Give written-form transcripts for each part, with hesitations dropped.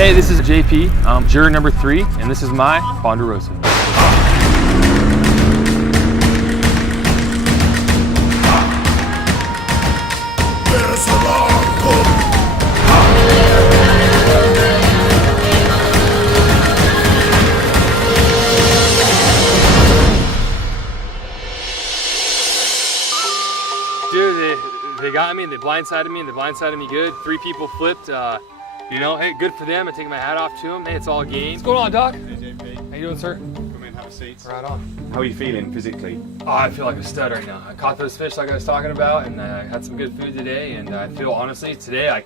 Hey, this is JP. I'm juror number 3, and this is my Ponderosa. Dude, they got me, and they blindsided me, and they blindsided me good. 3 people flipped. You know, hey, good for them. I take my hat off to them. Hey, it's all a game. What's going on, Doc? Hey, JP. How you doing, sir? Come in, have a seat. Right on. How are you feeling physically? Oh, I feel like a stud right now. I caught those fish like I was talking about, and I had some good food today. And I feel, honestly, today I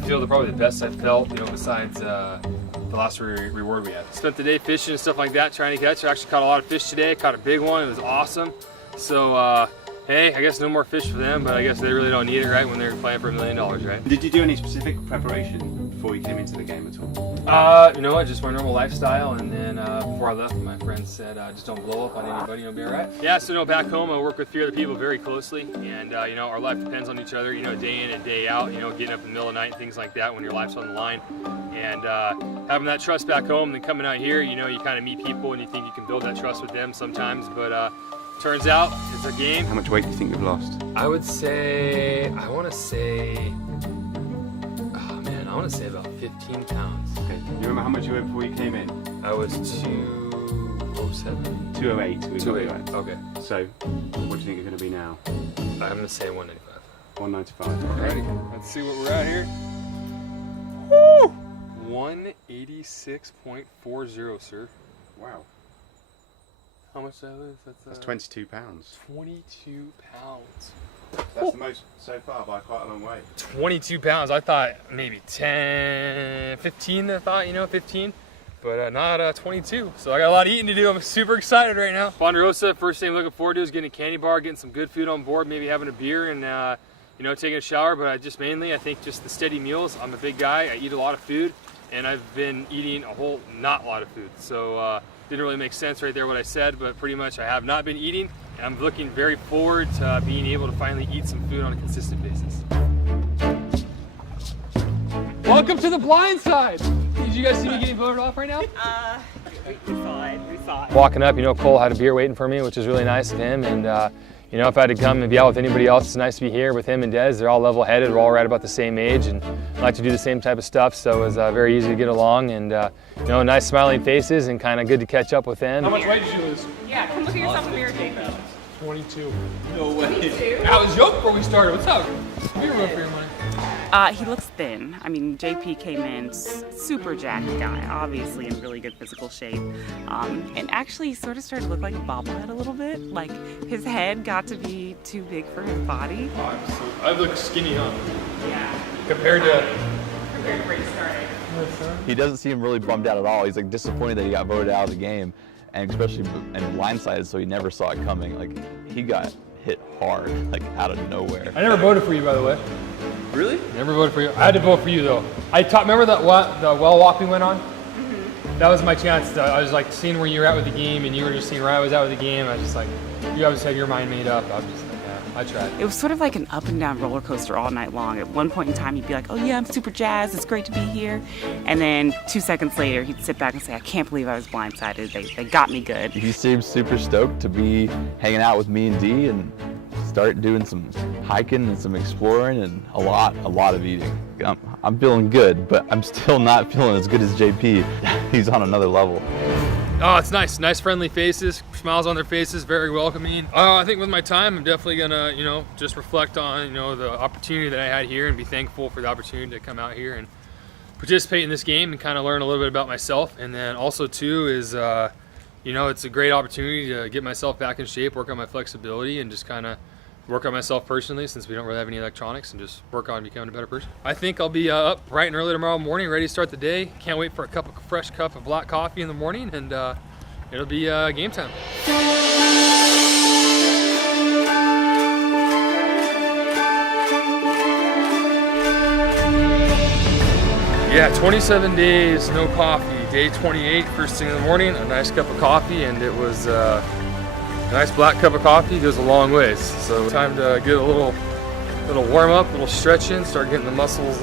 feel probably the best I've felt, you know, besides the last reward we had. Spent the day fishing and stuff like that, trying to catch. I actually caught a lot of fish today. Caught a big one. It was awesome. So, hey, I guess no more fish for them, but I guess they really don't need it, right, when they're playing for $1 million, right? Did you do any specific preparation before you came into the game at all? You know what, just my normal lifestyle, and then before I left, my friend said, just don't blow up on anybody, you'll be all right. Yeah, so, you know, back home, I work with 3 other people very closely, and, you know, our life depends on each other, you know, day in and day out, you know, getting up in the middle of the night and things like that when your life's on the line. And having that trust back home, and then coming out here, you know, you kind of meet people and you think you can build that trust with them sometimes, but turns out it's a game. How much weight do you think you've lost? I would say, I want to say about 15 pounds. Okay. You remember how much you weighed before you came in? I was 207. 208. 208. Okay. So, what do you think you're going to be now? I'm going to say 195. 195. Alrighty, let's see what we're at here. Woo! 186.40, sir. Wow. How much did I lose? That's 22 pounds. 22 pounds. That's the most so far by quite a long way. 22 pounds. I thought maybe 10, 15. I thought, you know, 15, but not 22. So I got a lot of eating to do. I'm super excited right now. Ponderosa, first thing I'm looking forward to is getting a candy bar, getting some good food on board, maybe having a beer and, you know, taking a shower. But I think just the steady meals. I'm a big guy. I eat a lot of food, and I've been eating a whole not a lot of food. So didn't really make sense right there what I said, but pretty much I have not been eating. And I'm looking very forward to being able to finally eat some food on a consistent basis. Welcome to the blind side. Did you guys see me getting voted off right now? We saw it. Walking up, you know, Cole had a beer waiting for me, which was really nice of him. And you know, if I had to come and be out with anybody else, it's nice to be here with him and Des. They're all level-headed. We're all right about the same age and like to do the same type of stuff. So it was very easy to get along, and you know, nice smiling faces, and kind of good to catch up with them. How much weight did you lose? Yeah, come look at yourself in the mirror, Jake. 22. No way. 22? I was young before we started. What's up? Give me a room for your money. He looks thin. I mean, JP came in super jacked guy, obviously in really good physical shape. And actually sort of started to look like a bobblehead a little bit. Like his head got to be too big for his body. I look skinny, huh? Yeah. Compared to where you started. He doesn't seem really bummed out at all. He's like disappointed that he got voted out of the game, and especially blindsided, so he never saw it coming. Like he got hit hard, like out of nowhere. I never voted for you, by the way. Really? Never voted for you. I had to vote for you, though. Remember that the well walk we went on? Mm-hmm. That was my chance. I was like seeing where you were at with the game, and you were just seeing where I was at with the game. I was just like, you obviously had your mind made up. I was just like, yeah, I tried. It was sort of like an up and down roller coaster all night long. At one point in time, he'd be like, oh yeah, I'm super jazzed. It's great to be here. And then 2 seconds later, he'd sit back and say, I can't believe I was blindsided. They got me good. He seems super stoked to be hanging out with me and Dee and start doing some hiking and some exploring and a lot of eating. I'm feeling good, but I'm still not feeling as good as JP. He's on another level. Oh, it's nice. Nice friendly faces, smiles on their faces, very welcoming. I think with my time, I'm definitely gonna, you know, just reflect on, you know, the opportunity that I had here and be thankful for the opportunity to come out here and participate in this game and kind of learn a little bit about myself. And then also too is, you know, it's a great opportunity to get myself back in shape, work on my flexibility, and just kind of work on myself personally, since we don't really have any electronics, and just work on becoming a better person. I think I'll be up bright and early tomorrow morning, ready to start the day. Can't wait for a fresh cup of black coffee in the morning, and it'll be game time. Yeah, 27 days, no coffee. Day 28, first thing in the morning, a nice cup of coffee, and it was a nice black cup of coffee goes a long ways. So time to get a little warm up, a little stretching, start getting the muscles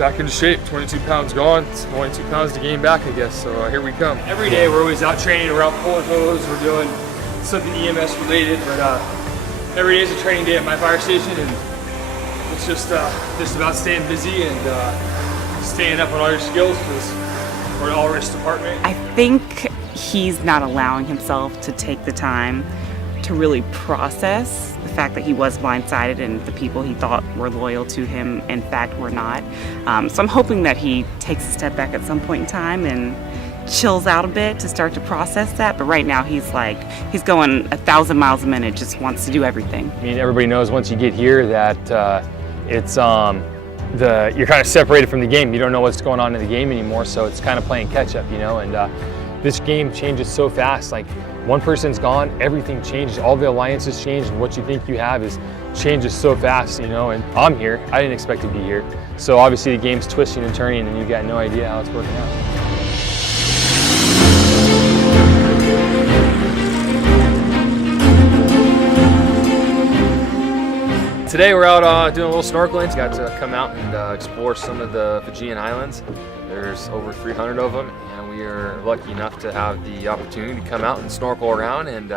back into shape. 22 pounds gone, it's only 2 pounds to gain back, I guess, so here we come. Every day we're always out training, we're out pulling hose, we're doing something EMS related, but every day is a training day at my fire station, and it's just about staying busy and staying up on all your skills, because we're an all-risk department. I think he's not allowing himself to take the time to really process the fact that he was blindsided and the people he thought were loyal to him in fact were not. So I'm hoping that he takes a step back at some point in time and chills out a bit to start to process that. But right now he's going 1,000 miles a minute, just wants to do everything. I mean, everybody knows once you get here that you're kind of separated from the game. You don't know what's going on in the game anymore, so it's kind of playing catch up, you know. And this game changes so fast. Like, one person's gone, everything changes. All the alliances change, and what you think you have changes so fast, you know. And I'm here. I didn't expect to be here. So obviously the game's twisting and turning, and you got no idea how it's working out. Today we're out doing a little snorkeling. Got to come out and explore some of the Fijian islands. There's over 300 of them, and we are lucky enough to have the opportunity to come out and snorkel around and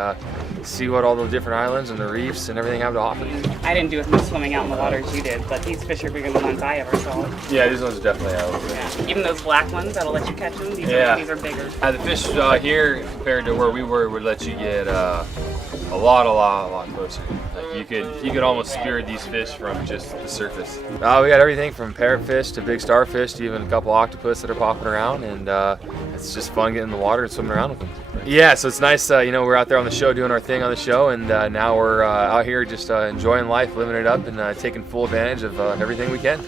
see what all the different islands and the reefs and everything have to offer. I didn't do as much swimming out in the water as you did, but these fish are bigger than the ones I ever saw. Yeah, these ones definitely have. Yeah. Even those black ones that'll let you catch them, these are bigger. The fish here compared to where we were would let you get a lot closer. Like you could almost spear these fish from just the surface. We got everything from parrotfish to big starfish to even a couple octopus that are popping around, and it's just fun getting in the water and swimming around with them. Yeah, so it's nice, you know, we're out there on the show doing our thing on the show, and now we're out here just enjoying life, living it up, and taking full advantage of everything we can.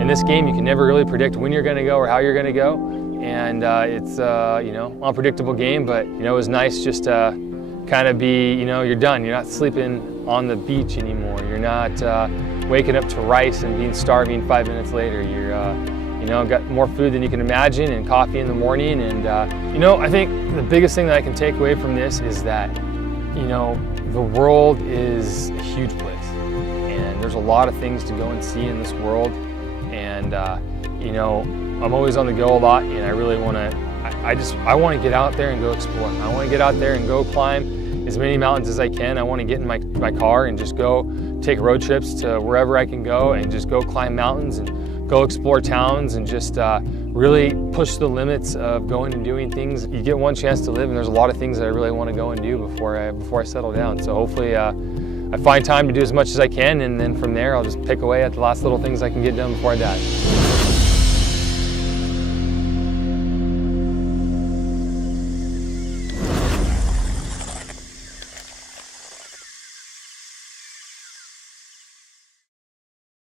In this game, you can never really predict when you're going to go or how you're going to go, and it's you know, unpredictable game. But you know, it was nice just to kind of be, you know, you're done. You're not sleeping on the beach anymore. You're not waking up to rice and being starving 5 minutes later. You're you know, got more food than you can imagine, and coffee in the morning. And you know, I think the biggest thing that I can take away from this is that, you know, the world is a huge place, and there's a lot of things to go and see in this world. And you know, I'm always on the go a lot, and I really want to. I want to get out there and go explore. I want to get out there and go climb as many mountains as I can. I want to get in my car and just go take road trips to wherever I can go and just go climb mountains and go explore towns and just really push the limits of going and doing things. You get one chance to live, and there's a lot of things that I really want to go and do before I settle down. So hopefully I find time to do as much as I can, and then from there I'll just pick away at the last little things I can get done before I die.